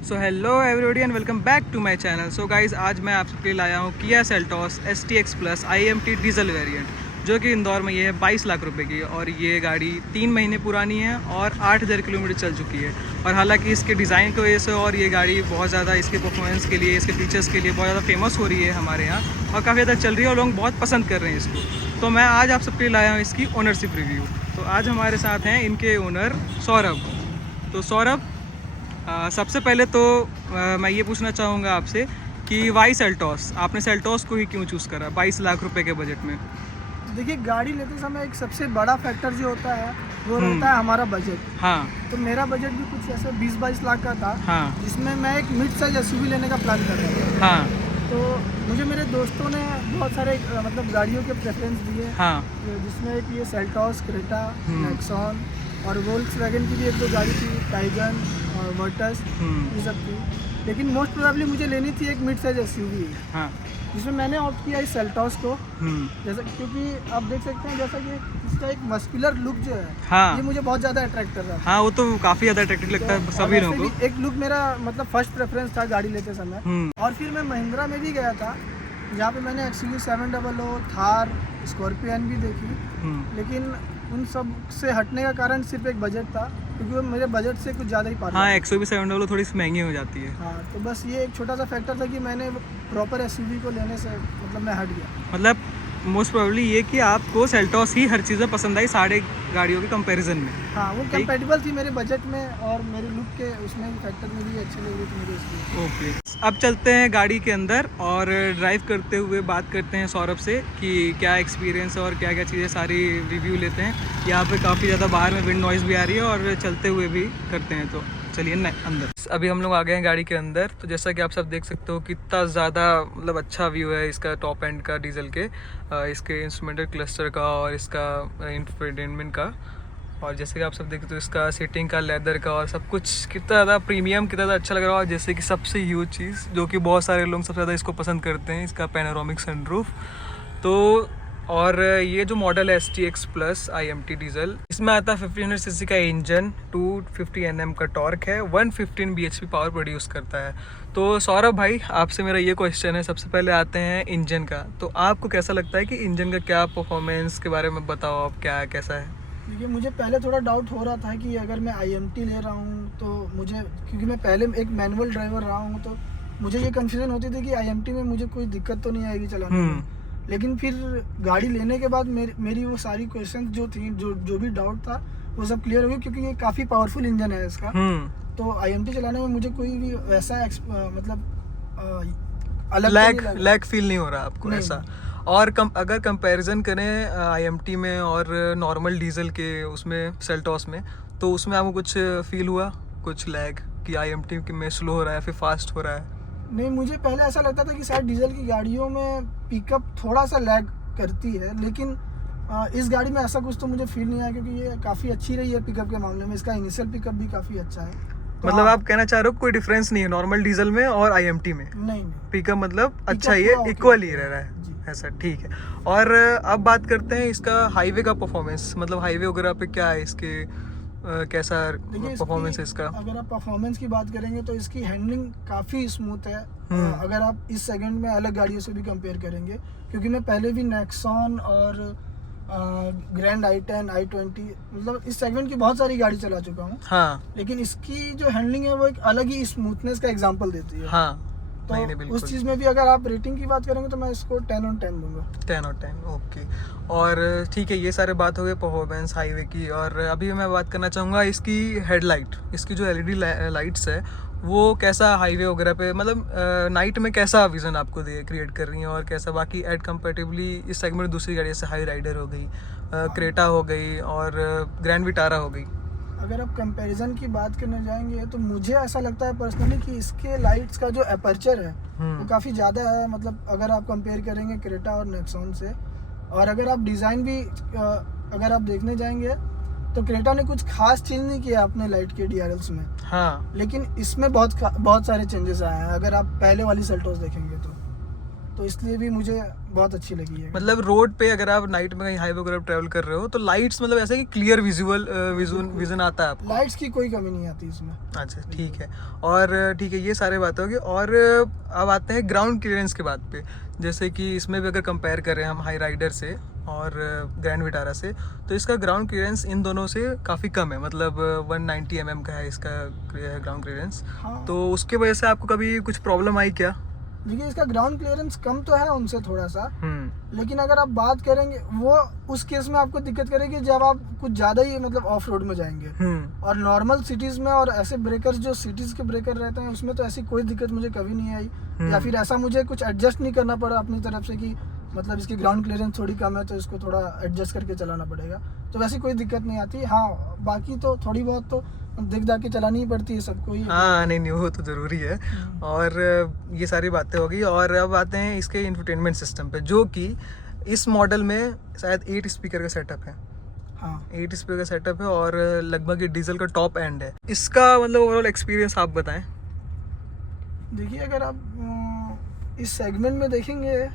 So hello everybody and welcome back to my channel. So guys, आज मैं आप सबके लिए लाया हूँ Kia Seltos STX plus IMT diesel variant, जो कि इंदौर में ये है 22 लाख रुपए की। और ये गाड़ी 3 महीने पुरानी है और 8000 किलोमीटर चल चुकी है। और हालांकि इसके डिज़ाइन की वजह से और ये गाड़ी बहुत ज़्यादा इसके परफॉर्मेंस के लिए, इसके फीचर्स के लिए बहुत ज़्यादा फेमस हो रही है हमारे यहाँ, और काफ़ी ज़्यादा चल रही है और लोग बहुत पसंद कर रहे हैं इसको। तो मैं आज आप सबके लिए लाया हूँ इसकी ओनरशिप रिव्यू। तो आज हमारे साथ हैं इनके ओनर सौरभ। तो सौरभ, सबसे पहले तो मैं ये पूछना चाहूँगा आपसे कि वाई सेल्टॉस, आपने सेल्टॉस को ही क्यों चूज़ करा 22 लाख रुपए के बजट में? देखिए, गाड़ी लेते समय एक सबसे बड़ा फैक्टर जो होता है वो रहता है हमारा बजट। हाँ तो मेरा बजट भी कुछ ऐसे 20-22 लाख का था। हाँ जिसमें मैं एक मिड साइज SUV लेने का प्लान कर रहा था। हाँ तो मुझे मेरे दोस्तों ने बहुत सारे मतलब गाड़ियों के प्रेफरेंस दिए, हाँ जिसमें एक ये सेल्टॉस, क्रेटा, नेक्सॉन और वोल्क्सवैगन की भी एक दो गाड़ी थी, टाइगन और वर्टस, ये सब थी। लेकिन मोस्ट प्रोबेबली मुझे लेनी थी एक मिड साइज SUV, हाँ जिसमें मैंने ऑप्ट किया इस सेल्टॉस को। जैसा क्योंकि आप देख सकते हैं जैसा कि इसका एक मस्कुलर लुक जो है, हाँ ये मुझे बहुत ज़्यादा अट्रैक्ट कर रहा था। हाँ, वो तो काफ़ी ज़्यादा अट्रैक्टिव लगता है सभी और लोगों वैसे को। भी एक लुक मेरा मतलब फर्स्ट प्रेफरेंस था गाड़ी लेते समय। और फिर मैं महिंद्रा में भी गया था, जहाँ पे मैंने XUV 700, थार, स्कॉर्पियन भी देखी। लेकिन उन सब से हटने का कारण सिर्फ एक बजट था, क्योंकि वो मेरे बजट से कुछ ज़्यादा ही पार। हाँ, XUV 700 थोड़ी सी महंगी हो जाती है। हाँ, तो बस ये एक छोटा सा फैक्टर था कि मैंने प्रॉपर SUV को लेने से मतलब मैं हट गया। मतलब मोस्ट प्रोबेबली ये कि आपको सेल्टॉस ही हर चीज़ में पसंद आई सारे गाड़ियों के कंपैरिजन में। हाँ, वो कंपैटिबल थी मेरे बजट में और मेरे लुक के उसमें फैक्टर में भी अच्छी लग रही थी मुझे इसलिए। ओके, अब चलते हैं गाड़ी के अंदर और ड्राइव करते हुए बात करते हैं सौरभ से कि क्या एक्सपीरियंस है और क्या क्या चीज़ें, सारी रिव्यू लेते हैं। यहाँ पे काफ़ी ज़्यादा बाहर में विंड नॉइज़ भी आ रही है और चलते हुए भी करते हैं। तो चलिए अंदर। अभी हम लोग आ गए हैं गाड़ी के अंदर। तो जैसा कि आप सब देख सकते हो कितना ज़्यादा मतलब अच्छा व्यू है इसका टॉप एंड का, डीजल के इसके इंस्ट्रूमेंटल क्लस्टर का और इसका इंफोटेनमेंट का। और जैसे कि आप सब देखते हो इसका सीटिंग का, लेदर का और सब कुछ कितना ज़्यादा प्रीमियम, कितना ज़्यादा अच्छा लग रहा है। और जैसे कि सबसे ह्यूज चीज़ जो कि बहुत सारे लोग सबसे ज़्यादा इसको पसंद करते हैं, इसका पैनोरामिक सनरूफ। तो और ये जो मॉडल है STX प्लस IMT डीजल, इसमें आता है 1500 सीसी का इंजन, 250 Nm का टॉर्क है, 115 bhp पावर प्रोड्यूस करता है। तो सौरभ भाई, आपसे मेरा ये क्वेश्चन है, सबसे पहले आते हैं इंजन का। तो आपको कैसा लगता है कि इंजन का क्या परफॉर्मेंस के बारे में बताओ आप, क्या कैसा है? देखिए, मुझे पहले थोड़ा डाउट हो रहा था कि अगर मैं IMT ले रहा हूँ तो मुझे, क्योंकि मैं पहले एक मैनुअल ड्राइवर रहा हूँ, तो मुझे ये कन्फ्यूज़न होती थी कि IMT में मुझे कोई दिक्कत तो नहीं आएगी चलाने में। लेकिन फिर गाड़ी लेने के बाद मेरी वो सारी क्वेश्चन जो थी, जो भी डाउट था, वो सब क्लियर हो गई, क्योंकि ये काफ़ी पावरफुल इंजन है इसका। तो IMT चलाने में मुझे कोई भी वैसा मतलब अलग लैग फील नहीं हो रहा आपको ऐसा? और अगर कंपैरिजन करें IMT में और नॉर्मल डीजल के उसमें, सेल्टॉस में, तो उसमें आपको कुछ फील हुआ, कुछ लैग कि IMT में स्लो हो रहा है फिर फास्ट हो रहा है? नहीं, मुझे पहले ऐसा लगता था कि शायद डीजल की गाड़ियों में पिकअप थोड़ा सा लैग करती है, लेकिन इस गाड़ी में ऐसा कुछ तो मुझे फील नहीं आया, क्योंकि ये काफ़ी अच्छी रही है पिकअप के मामले में। इसका इनिशियल पिकअप भी काफ़ी अच्छा है। तो मतलब आप कहना चाह रहे हो कोई डिफरेंस नहीं है नॉर्मल डीजल में और IMT में? नहीं, पिकअप मतलब अच्छा, ये इक्वल ही रह रहा है ऐसा, ठीक है। और अब बात करते हैं इसका हाईवे का परफॉर्मेंस, मतलब हाईवे वगैरह पे क्या है इसके, कैसा परफॉर्मेंस है इसका? अगर आप परफॉर्मेंस की बात करेंगे तो इसकी हैंडलिंग काफ़ी स्मूथ है। अगर आप इस सेगमेंट में अलग गाड़ियों से भी कंपेयर करेंगे, क्योंकि मैं पहले भी नेक्सॉन और ग्रैंड i10, i20, मतलब इस सेगमेंट की बहुत सारी गाड़ी चला चुका हूँ। हाँ, लेकिन इसकी जो हैंडलिंग है वो एक अलग ही स्मूथनेस का एग्जांपल देती है। हाँ, तो नहीं, उस चीज़ में भी अगर आप रेटिंग की बात करेंगे तो मैं इसको 10 on 10 दूंगा। 10 और 10, ओके। और ठीक है, ये सारे बात हो गए परफॉर्मेंस हाईवे की। और अभी मैं बात करना चाहूँगा इसकी हेडलाइट, इसकी जो LED लाइट्स है वो कैसा हाईवे वगैरह पे, मतलब नाइट में कैसा विज़न आपको क्रिएट कर रही है, और कैसा बाकी एड कंपेरेटिवली इस सेगमेंट में दूसरी गाड़ी जैसे हाई राइडर हो गई, क्रेटा हो गई और ग्रैंड विटारा हो गई? अगर आप कंपैरिजन की बात करने जाएंगे तो मुझे ऐसा लगता है पर्सनली कि इसके लाइट्स का जो अपर्चर है वो काफ़ी ज़्यादा है। मतलब अगर आप कंपेयर करेंगे क्रेटा और नेक्सॉन से, और अगर आप डिज़ाइन भी अगर आप देखने जाएंगे तो क्रेटा ने कुछ खास चेंज नहीं किया अपने लाइट के DRLs में। हाँ, लेकिन इसमें बहुत सारे चेंजेस आए हैं अगर आप पहले वाली सेल्टॉस देखेंगे तो। तो इसलिए भी मुझे बहुत अच्छी लगी है। मतलब रोड पे अगर आप नाइट में कहीं हाईवे वगैरह ट्रैवल कर रहे हो तो लाइट्स मतलब ऐसा कि क्लियर विजन आता है आपको? लाइट्स की कोई कमी नहीं आती इसमें। अच्छा ठीक है। और ठीक है, ये सारे बातें होगी। और अब आते हैं ग्राउंड क्लियरेंस के बात पे। जैसे कि इसमें भी अगर कंपेयर करें हम हाई राइडर से और ग्रैंड विटारा से, तो इसका ग्राउंड क्लियरेंस इन दोनों से काफ़ी कम है। मतलब 190 mm का है इसका ग्राउंड क्लियरेंस। हाँ, तो उसके वजह से आपको कभी कुछ प्रॉब्लम आई क्या? देखिए इसका ग्राउंड क्लियरेंस कम तो है उनसे थोड़ा सा, लेकिन अगर आप बात करेंगे वो उस केस में आपको दिक्कत करेगी जब आप कुछ ज़्यादा ही मतलब ऑफ रोड में जाएंगे। और नॉर्मल सिटीज़ में और ऐसे ब्रेकर्स जो सिटीज़ के ब्रेकर रहते हैं उसमें तो ऐसी कोई दिक्कत मुझे कभी नहीं आई, या फिर ऐसा मुझे कुछ एडजस्ट नहीं करना पड़ा अपनी तरफ से कि मतलब इसकी ग्राउंड क्लियरेंस थोड़ी कम है तो इसको थोड़ा एडजस्ट करके चलाना पड़ेगा, तो वैसी कोई दिक्कत नहीं आती। हाँ, बाकी तो थोड़ी बहुत तो देख दाख के चलानी ही पड़ती है सबको ही। हाँ नहीं वो तो ज़रूरी है। और ये सारी बातें हो गई। और अब आते हैं इसके इंफोटेनमेंट सिस्टम पे, जो कि इस मॉडल में शायद 8 स्पीकर का सेटअप है। हाँ, 8 स्पीकर का सेटअप है और लगभग ये डीजल का टॉप एंड है। इसका मतलब ओवरऑल एक्सपीरियंस आप बताएं। देखिए अगर आप इस सेगमेंट में देखेंगे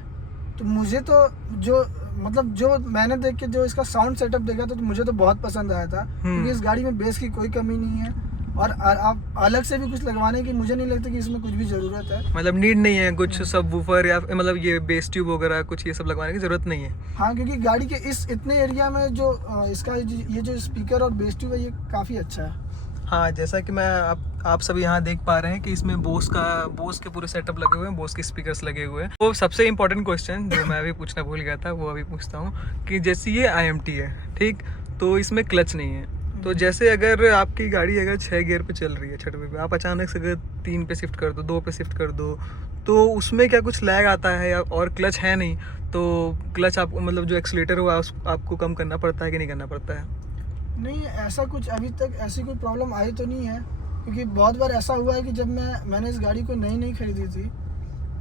तो मुझे तो जो मैंने देख के जो इसका साउंड सेटअप देखा तो मुझे तो बहुत पसंद आया था, क्योंकि इस गाड़ी में बेस की कोई कमी नहीं है और आप अलग से भी कुछ लगवाने की मुझे नहीं लगता कि इसमें कुछ भी ज़रूरत है। मतलब नीड नहीं है कुछ सब वूफर या मतलब ये बेस ट्यूब वगैरह कुछ ये सब लगवाने की ज़रूरत नहीं है। हाँ, क्योंकि गाड़ी के इस इतने एरिया में जो इसका ये जो स्पीकर और बेस ट्यूब है ये काफ़ी अच्छा है। हाँ, जैसा कि मैं आप सभी यहाँ देख पा रहे हैं कि इसमें बोस के पूरे सेटअप लगे हुए हैं, बोस के स्पीकर्स लगे हुए हैं। वो सबसे इम्पोर्टेंट क्वेश्चन जो मैं अभी पूछना भूल गया था वो अभी पूछता हूँ कि जैसे ये IMT है, ठीक, तो इसमें क्लच नहीं है। तो जैसे अगर आपकी गाड़ी अगर 6 गियर पे चल रही है, छठवें पे, आप अचानक से अगर 3 पे शिफ्ट कर दो, 2 पे शिफ्ट कर दो, तो उसमें क्या कुछ लैग आता है या और क्लच है नहीं, तो क्लच आप मतलब जो एक्सीलेटर हुआ आपको कम करना पड़ता है कि नहीं करना पड़ता है? नहीं, ऐसा कुछ अभी तक ऐसी कोई प्रॉब्लम आई तो नहीं है, क्योंकि बहुत बार ऐसा हुआ है कि जब मैंने इस गाड़ी को नई खरीदी थी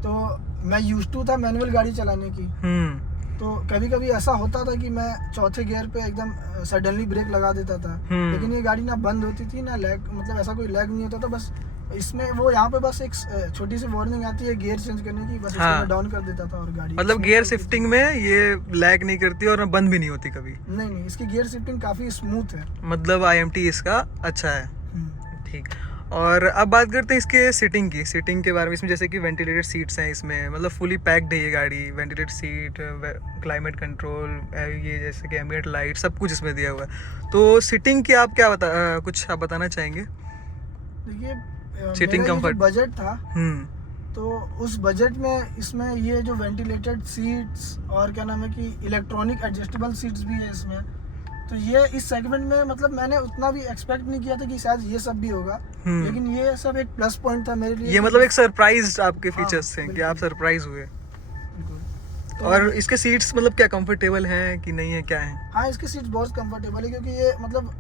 तो मैं यूज्ड टू था मैनुअल गाड़ी चलाने की। तो कभी कभी ऐसा होता था कि मैं चौथे गियर पे एकदम सडनली ब्रेक लगा देता था, लेकिन ये गाड़ी ना बंद होती थी ना लैग, मतलब ऐसा कोई लैग नहीं होता था। बस इसमें वो यहाँ पे बस एक छोटी सी वार्निंग आती है गियर चेंज करने की, बस हाँ। इसको डाउन कर देता था और गाड़ी मतलब गियर शिफ्टिंग में ये लैग नहीं करती और बंद भी नहीं होती कभी? नहीं, इसकी गियर शिफ्टिंग काफ़ी स्मूथ है। मतलब IMT इसका अच्छा है, ठीक। और अब बात करते हैं इसके सीटिंग के बारे में। इसमें जैसे कि वेंटिलेटेड सीट्स हैं इसमें, मतलब फुली पैक्ड है ये गाड़ी। वेंटिलेटेड सीट, क्लाइमेट कंट्रोल, ये जैसे कि एम्बिएंट लाइट, सब कुछ इसमें दिया हुआ है। तो सीटिंग की आप कुछ आप बताना चाहेंगे? देखिए सीटिंग कंफर्ट बजट था तो उस बजट में इसमें ये जो वेंटिलेटेड सीट्स और क्या नाम है कि इलेक्ट्रॉनिक एडजस्टेबल सीट्स भी है इसमें, तो ये इस सेगमेंट में मतलब मैंने उतना भी एक्सपेक्ट नहीं किया था कि शायद ये सब भी होगा, लेकिन ये सब एक प्लस पॉइंट था मेरे लिए। ये मतलब एक सरप्राइज आपके फीचर्स थे कि बिल्कुल। आप सरप्राइज हुए। तो और इसके सीट्स मतलब क्या कंफर्टेबल हैं कि नहीं है, क्या है? हाँ, इसकी सीट्स बहुत कंफर्टेबल है, क्योंकि ये मतलब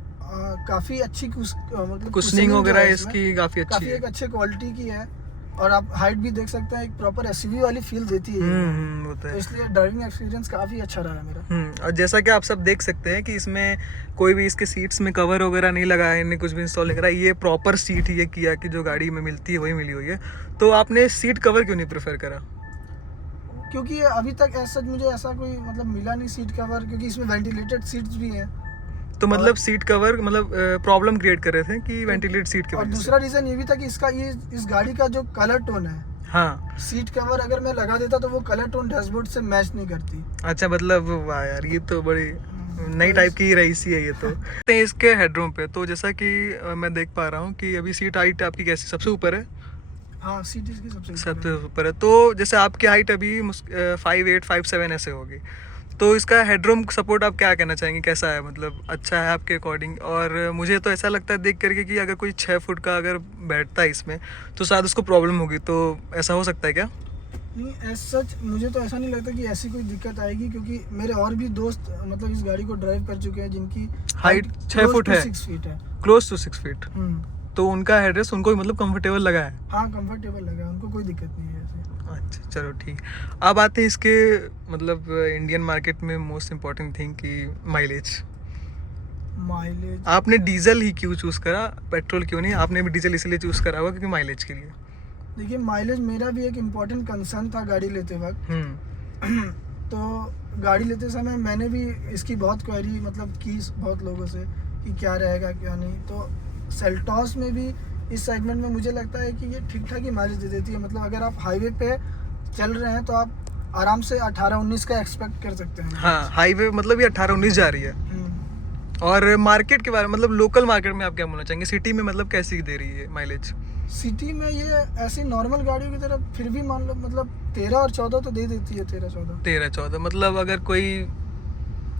काफ़ी अच्छी मतलब कुशनिंग जो वगैरह है इसकी काफ़ी अच्छी काफ़ी है। एक अच्छे क्वालिटी की है, और आप हाइट भी देख सकते हैं, एक प्रॉपर SUV वाली फील देती है ये। वो तो तो है। इसलिए ड्राइविंग एक्सपीरियंस काफ़ी अच्छा रहा मेरा। और जैसा कि आप सब देख सकते हैं कि इसमें कोई भी इसके सीट्स में कवर वगैरह नहीं लगा है, इन्हें कुछ भी इंस्टॉल नहीं करा। ये प्रॉपर सीट ये किया कि जो गाड़ी में मिलती है वही मिली हुई है। तो आपने सीट कवर क्यों नहीं प्रेफर करा? क्योंकि अभी तक ऐसा मुझे ऐसा कोई मतलब मिला नहीं सीट कवर, क्योंकि इसमें वेंटिलेटेड सीट्स भी हैं। तो मतलब सीट कवर मतलब प्रॉब्लम क्रिएट कर रहे थे कि वेंटिलेटेड सीट की और वजह से? दूसरा रीज़न ये भी था कि इस गाड़ी का जो कलर टोन है, हाँ। सीट कवर अगर मैं लगा देता तो वो कलर टोन डैशबोर्ड से मैच नहीं करती। अच्छा, मतलब वाह यार, ये तो बड़ी नई तो टाइप की रईसी है ये तो। इसके हेडरूम पे तो जैसा कि मैं देख पा रहा हूँ कि अभी सीट हाइट आपकी कैसी, सबसे ऊपर है? हाँ, सीट इसकी सबसे सबसे ऊपर है। तो जैसे आपकी हाइट अभी 5'8", 5'7" ऐसे होगी, तो इसका हेडरूम सपोर्ट आप क्या कहना चाहेंगे, कैसा है, मतलब अच्छा है आपके अकॉर्डिंग? और मुझे तो ऐसा लगता है देख करके कि अगर कोई 6 फुट का अगर बैठता है इसमें तो शायद उसको प्रॉब्लम होगी, तो ऐसा हो सकता है क्या? नहीं, एज सच मुझे तो ऐसा नहीं लगता कि ऐसी कोई दिक्कत आएगी, क्योंकि मेरे और भी दोस्त मतलब इस गाड़ी को ड्राइव कर चुके हैं जिनकी हाइट 6 फुट है, 6 फीट है, क्लोज टू 6 फीट। तो उनका हेडरेस्ट उनको मतलब कंफर्टेबल लगा है? हाँ, कंफर्टेबल लगा, उनको कोई दिक्कत नहीं है ऐसे। अच्छा, चलो ठीक। अब आते हैं इसके मतलब इंडियन मार्केट में मोस्ट इम्पॉर्टेंट थिंग कि माइलेज। माइलेज आपने डीजल ही क्यों चूज़ करा, पेट्रोल क्यों नहीं? आपने भी डीजल इसलिए चूज़ करा होगा क्योंकि माइलेज के लिए। देखिए माइलेज मेरा भी एक इम्पोर्टेंट कंसर्न था गाड़ी लेते वक्त। तो गाड़ी लेते समय मैंने भी इसकी बहुत क्वेरी मतलब की बहुत लोगों से कि क्या रहेगा क्या नहीं। तो सेल्टॉस में भी इस सेगमेंट में मुझे लगता है कि ये ठीक ठाक ही माइलेज दे देती है। मतलब अगर आप हाईवे पे चल रहे हैं तो आप आराम से 18-19 का एक्सपेक्ट कर सकते हैं। हाँ, हाईवे मतलब ये 18-19 जा रही है। और मार्केट के बारे में मतलब लोकल मार्केट में आप क्या बोलना चाहेंगे, सिटी में मतलब कैसी दे रही है माइलेज? सिटी में ये ऐसी नॉर्मल गाड़ियों की तरह फिर भी मान लो मतलब 13 और 14 तो दे देती है। 13-14 मतलब अगर कोई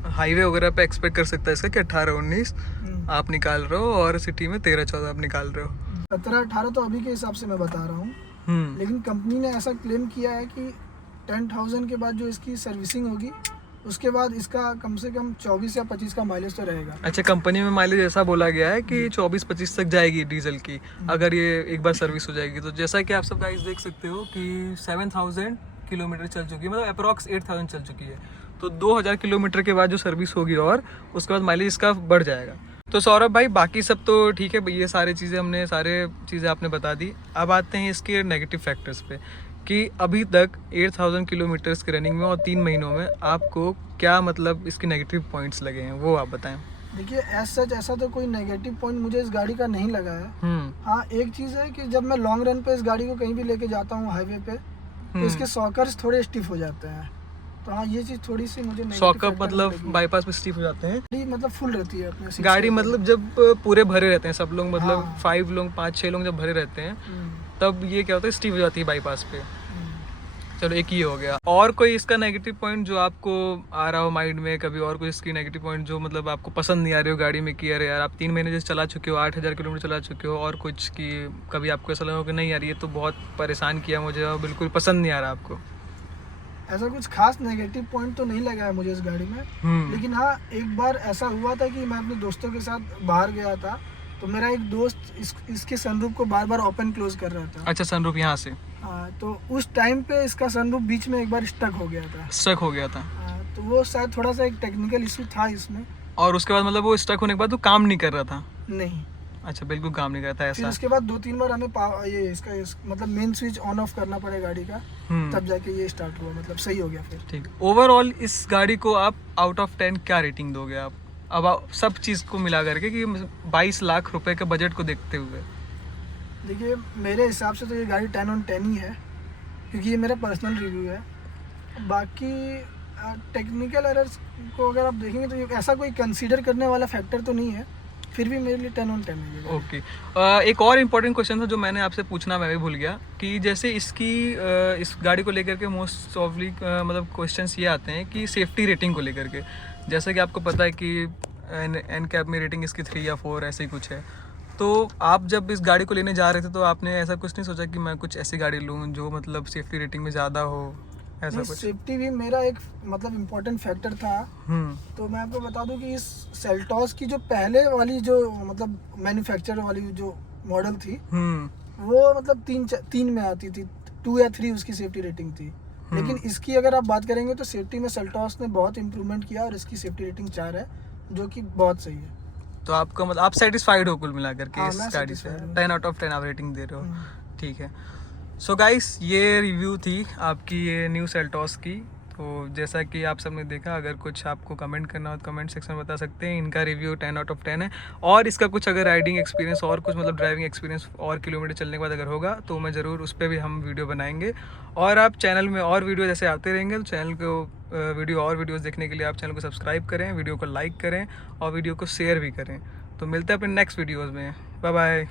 हाईवे वगैरह पे एक्सपेक्ट कर सकता है इसका कि 18-19 आप निकाल रहे हो और सिटी में 13-14 आप निकाल रहे हो। 17-18 तो अभी के हिसाब से मैं बता रहा हूँ। लेकिन कंपनी ने ऐसा क्लेम किया है कि 10,000 के बाद जो इसकी सर्विसिंग होगी उसके बाद इसका कम से कम 24 या 25 का माइलेज तो रहेगा। अच्छा, कंपनी में माइलेज ऐसा बोला गया है कि 24-25 तक जाएगी डीजल की अगर ये एक बार सर्विस हो जाएगी तो। जैसा कि आप सब गाइस देख सकते हो कि 7,000 किलोमीटर चल चुकी है, मतलब अप्रॉक्स 8,000 चल चुकी है। तो 2,000 किलोमीटर के बाद जो सर्विस होगी और उसके बाद माइलेज इसका बढ़ जाएगा। तो सौरभ भाई बाकी सब तो ठीक है, ये सारी चीज़ें आपने बता दी। अब आते हैं इसके नेगेटिव फैक्टर्स पे कि अभी तक 8,000 किलोमीटर्स की रनिंग में और 3 महीनों में आपको क्या मतलब इसके नेगेटिव पॉइंट्स लगे हैं वो आप बताएं। देखिए ऐसा तो कोई नेगेटिव पॉइंट मुझे इस गाड़ी का नहीं लगा है। हाँ, एक चीज़ है कि जब मैं लॉन्ग रन पे इस गाड़ी को कहीं भी लेके जाता हूँ हाईवे पे तो इसके सॉकर्स थोड़े स्टिफ हो जाते हैं। तो हाँ, ये चीज़ थोड़ी सी मुझे सॉकअप मतलब बाईपास पे स्टिफ हो जाते हैं। मतलब फुल रहती है अपने गाड़ी मतलब जब पूरे भरे रहते हैं सब लोग, मतलब 5 लोग 5-6 लोग जब भरे रहते हैं तब ये क्या होता है, स्टिफ हो जाती है बाईपास पे। चलो एक ही हो गया। और कोई इसका नेगेटिव पॉइंट जो आपको आ रहा हो माइंड में कभी, और कोई इसकी नेगेटिव पॉइंट जो मतलब आपको पसंद नहीं आ रही हो गाड़ी में कि अरे यार आप 3 महीने जैसे चला चुके हो, 8,000 किलोमीटर चला चुके हो, और कुछ कि कभी आपको ऐसा लगा कि नहीं यार ये तो बहुत परेशान किया मुझे और बिल्कुल पसंद नहीं आ रहा आपको? ऐसा कुछ खास नेगेटिव पॉइंट तो नहीं लगा है मुझे इस गाड़ी में। लेकिन हाँ, एक बार ऐसा हुआ था कि मैं अपने दोस्तों के साथ बाहर गया था तो मेरा एक दोस्त इसके सनरूफ को बार बार ओपन क्लोज कर रहा था। अच्छा, सनरूफ यहाँ से? हाँ, तो उस टाइम पे इसका सनरूफ बीच में एक बार स्टक हो गया था। तो वो शायद थोड़ा सा एक टेक्निकल इशू था इसमें। और उसके बाद मतलब वो स्टक होने के बाद वो काम नहीं कर रहा था? नहीं। अच्छा, बिल्कुल काम नहीं करता ऐसा? फिर उसके बाद 2-3 बार हमें मतलब मेन स्विच ऑन ऑफ करना पड़े गाड़ी का, तब जाके ये स्टार्ट हुआ, मतलब सही हो गया फिर। ठीक। ओवरऑल इस गाड़ी को आप आउट ऑफ 10 क्या रेटिंग दोगे आप? अब आप सब चीज़ को मिला करके कि 22 लाख रुपए के बजट को देखते हुए। देखिए मेरे हिसाब से तो ये गाड़ी 10 on 10 ही है, क्योंकि ये मेरा पर्सनल रिव्यू है। बाकी टेक्निकल एरर्स को अगर आप देखेंगे तो ये ऐसा कोई कंसीडर करने वाला फैक्टर तो नहीं है, फिर भी मेरे लिए 10 on 10 है। ओके। एक और इम्पोर्टेंट क्वेश्चन था जो मैंने आपसे पूछना मैं भी भूल गया कि जैसे इसकी इस गाड़ी को लेकर के मोस्ट ऑफली मतलब क्वेश्चंस ये आते हैं कि सेफ्टी रेटिंग को लेकर के। जैसे कि आपको पता है कि एन कैप में रेटिंग इसकी 3 या 4 ऐसे ही कुछ है। तो आप जब इस गाड़ी को लेने जा रहे थे तो आपने ऐसा कुछ नहीं सोचा कि मैं कुछ ऐसी गाड़ी लूँ जो मतलब सेफ्टी रेटिंग में ज़्यादा हो, ऐसा कुछ? सेफ्टी भी मेरा एक मतलब इम्पोर्टेंट फैक्टर था। तो मैं आपको बता दूं कि इस सेल्टॉस की जो पहले वाली जो मतलब मैन्युफैक्चर वाली जो मॉडल थी वो मतलब 3 में आती थी, 2 या 3 उसकी सेफ्टी रेटिंग थी। लेकिन इसकी अगर आप बात करेंगे तो सेफ्टी में सेल्टॉस ने बहुत इम्प्रूवमेंट किया और इसकी सेफ्टी रेटिंग 4 है, जो कि बहुत सही है। तो आपका मतलब आप सेटिस्फाइड हो कुल मिलाकर के इस गाड़ी से? 10 out of 10 आप रेटिंग दे रहे हो? ठीक है। सो गाइस, ये रिव्यू थी आपकी ये न्यू सेल्टॉस की। तो जैसा कि आप सब ने देखा, अगर कुछ आपको कमेंट करना हो तो कमेंट सेक्शन में बता सकते हैं। इनका रिव्यू 10 out of 10 है। और इसका कुछ अगर राइडिंग एक्सपीरियंस और कुछ मतलब ड्राइविंग एक्सपीरियंस और किलोमीटर चलने के बाद अगर होगा तो मैं ज़रूर उस पर भी हम वीडियो बनाएंगे। और आप चैनल में और वीडियो जैसे आते रहेंगे तो चैनल को और वीडियोज़ देखने के लिए आप चैनल को सब्सक्राइब करें, वीडियो को लाइक करें और वीडियो को शेयर भी करें। तो मिलते हैं अपने नेक्स्ट वीडियोज़ में। Bye bye.